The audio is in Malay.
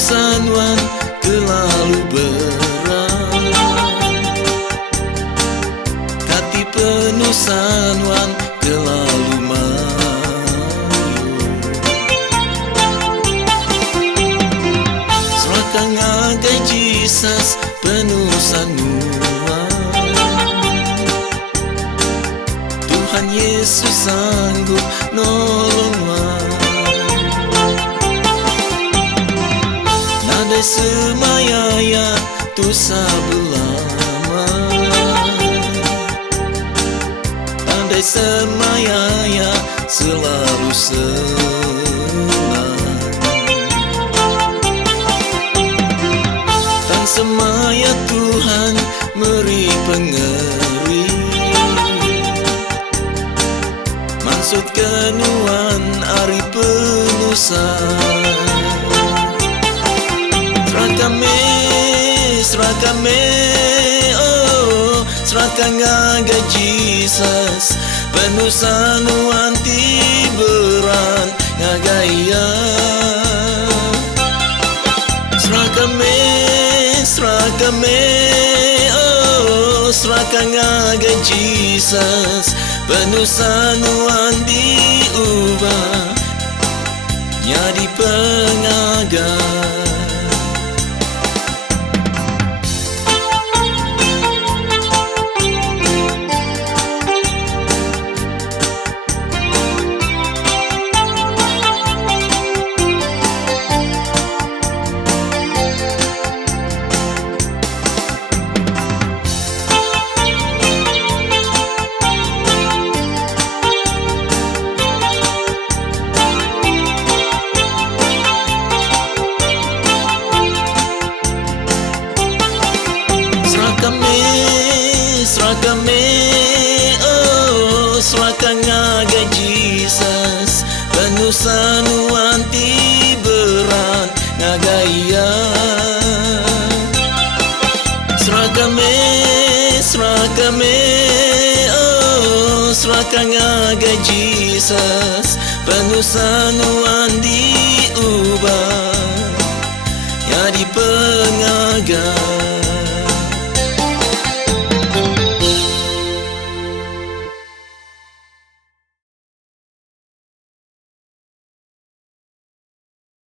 penusan wan terlalu berat, kati penusan wan terlalu mayu. Serahkan agai Jesus penusanmu, Tuhan Yesus sanggup nolong. Nadai semayaya tu sabelama, nadai semayaya selalu senang. Tan semaya Tuhan beri pengeri, maksud kenuan ari penusan. Serahkame, oh, serahkan agai Jesus penusan wanti beran ngagaya. Serahkame, oh, serahkan agai Jesus penusan wanti ubah jadi pengagai. Serahkame, oh, serahkan agai Jesus penusan wanti beran ngagaya. Serahkame, oh, serahkan agai Jesus penusan